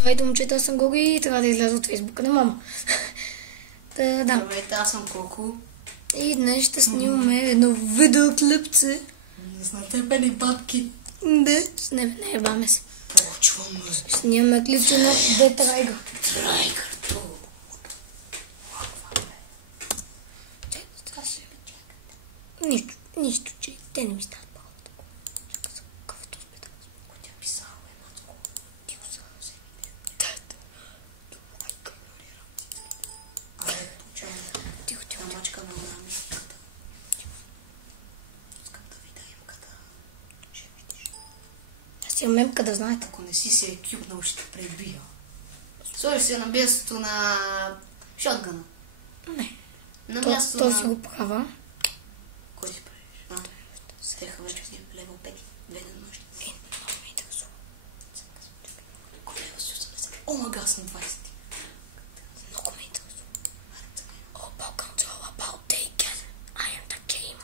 Здравейте, момчета, аз съм Гори и трябва да изляза от Фейсбука на мама. Да. Здравейте, аз съм Коко. И днес ще снимаме едно видеоклипче. С натъпени бабки. Да, не ебаме се. Почваме. Снимаме клипче на The Tiger. Трайгърто. Нищо, че те не ми стават палата. Какъвто спитам, Кой ти е писал, матко? ти го сега се види. Абе, почваме. Тихо. На мачка на мамичката. Искам да видя имката. Ще видиш. Аз имам мемка, да знаете. Ако не си се кюпнал, ще те пребия. Сложи се на мястото на шотгана. Не. На мястото То на... си го права. Кой си правиш? Стеха вече си е левел 5. Две на нощи. Много ме интересува. Кой левел си 80? О, мага, съм 20. Много ме интересува. All about control, about taken. I am the game.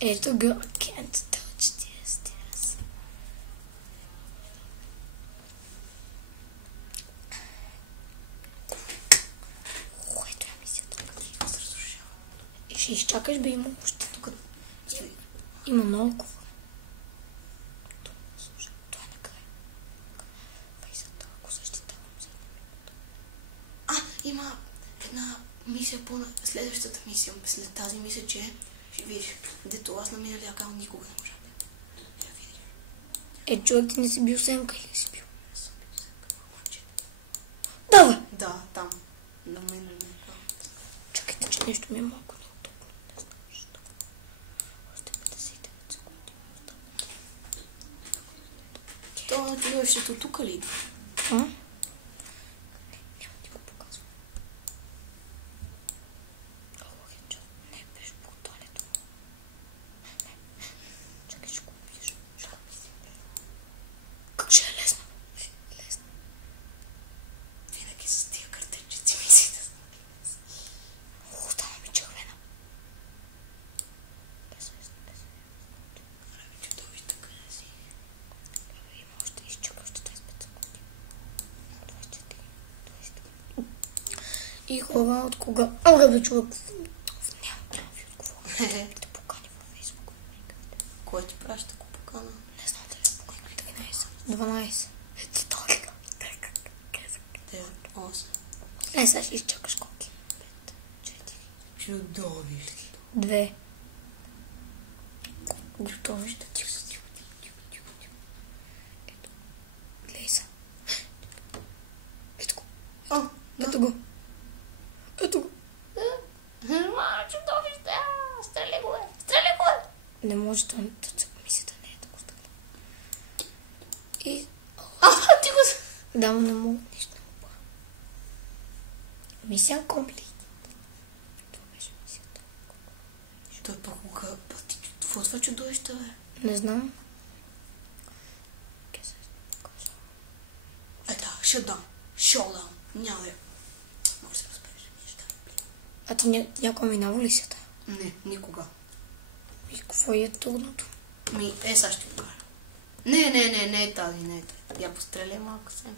Ето го, I can't touch this. Което е мисията? И ще изчакаш, бе, има още тук. Има много. Това е накрая. Фейсата, ако защитавам за Има една мисия по следващата мисия. След тази мисия, че ще видиш, дето аз на миналия акаунт никога не можа да видиш. човек, ти не си бил семка или си бил? Не съм бил всяка момче. Давай! Да, там. На миналия акаунт. Чакайте, че нещо ми е малко неудобно. Не знам защо. Още 59 секунди. То ти беше тук ли? Няма ти го показвам. Не, беше по туалето. Не. Чакай, ще го убиеш. Как ще е лесно? Лесно. Винаги с тия картечици мисите. Стана ми червена. Аре, че да виж така да си. Има още, изчака още 25 секунди. 24, 23. И хора, от кога? Бе, човек. Няма ви отговоря. Да покани във Фейсбук. Кой ти праща го покана? Не знам дали покани. 13. 12. Толика. 9, 8. Сега ще изчакаш колки. 5, 4, Чудовище. 2. Готови. Тихо. Ето. Гледай са. Ето го. Ето го. Чудовище! Стреля го е! Не може да мисията не е да го стреля. И... Ти го... Да, но не мога нищо не го правя. Мисия комплит. Това беше мисията. Той по-кога пъти. Това чудовище, бе. Не знам. Шоудаун. Няма да. Може да се разпрееш. А ти някой минава ли си? Не, никога. И какво е трудното? Сега ще покажа. Не е тази, не е тази. Я постреля малко сега.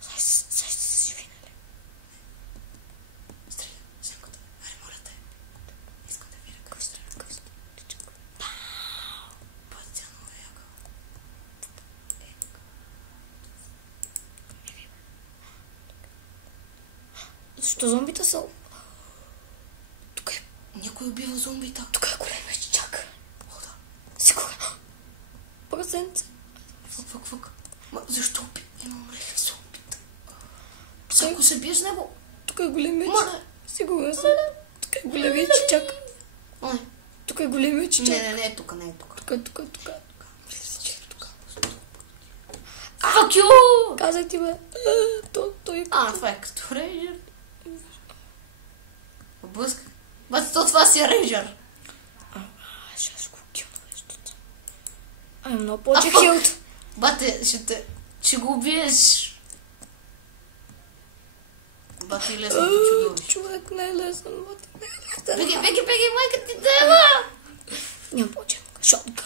Сега ще се свинали. Стреля, сенката. Аре, моля те. Искам да видя как стреля. Пътя много е яка. Защо зомбита са... Тук е. Някой убива зомбита. Тук е голем вече, чака. О, да. Сигурно. Процент. Фък. Защо имам леха зомбита? Ако се биеш с него... Тук е голем вече. Моля. Сигурно съм. Тук е голем вече, чака. Ой. Тук е голем вече, чака. Не е тук, не е тук. Тук. Fuck you! Казах ти, бе. Той е... Това е като рейджър. Блъска. Това си е рейджър. Ще го килна вещата. Много повече хилт. Бате, ще го убиеш. Бати лесното чудовище. Човек не е лесен, бати. Беги, майка ти дева! Няма повече. Шоткън.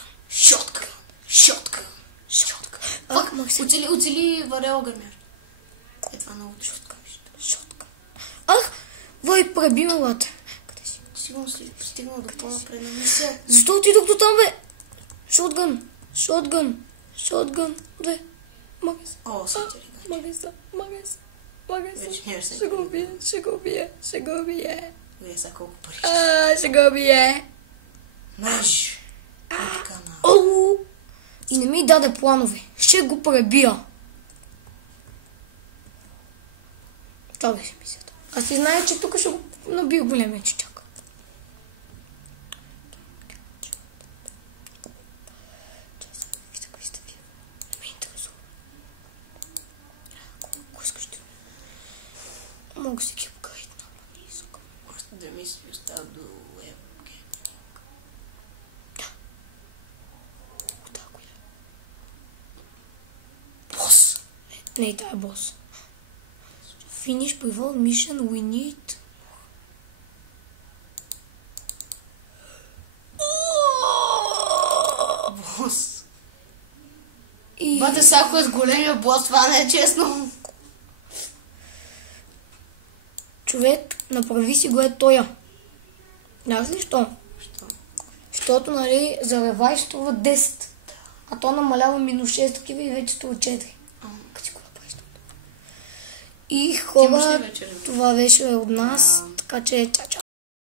Оцели варел гърмяр. Това е много шоткън. Ах, вой, пребима, бате. Къде си? Сигурно си стигнал до по-напред на мисъл. Защо отидох до там, бе? Шотгън. Две. Магазин. О, сетери. Магазин. Вече не се Ще го бие. Вие са колко пари. Ще го бие. Мъж. И не ми даде планове. Ще го пребия. Това беше мисията. Аз си знае, че тук ще го набия големия чичак. Не ме интересува. Ако искаш ти. Мога си ги покажа на нисък. Още да ми си остава до webcam. Да. Коя е? Бос. Не, това е бос. Finish prevail mission, we need... Бос. Бате, всяко е с големия бос, това не е честно. Човек, направи си го е тоя. Знаеш ли що? Що? Защото, нали, за ревай струва 10. А то намалява минус 6 такива и вече струва 4. Къде си го направиш това? И хора, това беше от нас, така че чао.